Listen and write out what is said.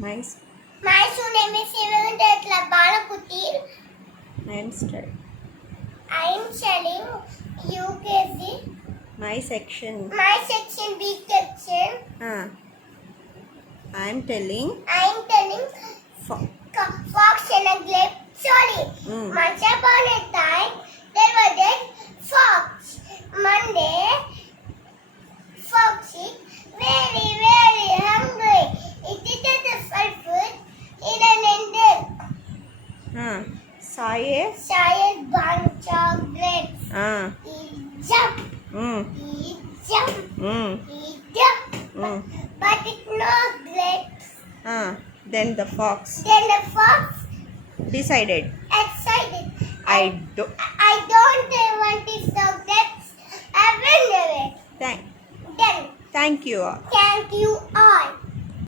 Nice. My name is Sivandatla Balakutir. I am studying UKG. My section. My section B section. I am telling. Fox and a grape. Sorry. Once upon a time, there was a fox. Monday, fox is very, very hungry. It eated the food in an ended. Saw a bunch of grapes. He jumped. He jumped. But it no grapes. Then the fox decided. I don't want to stop grapes. I will do it. Thank you all. Thank you all.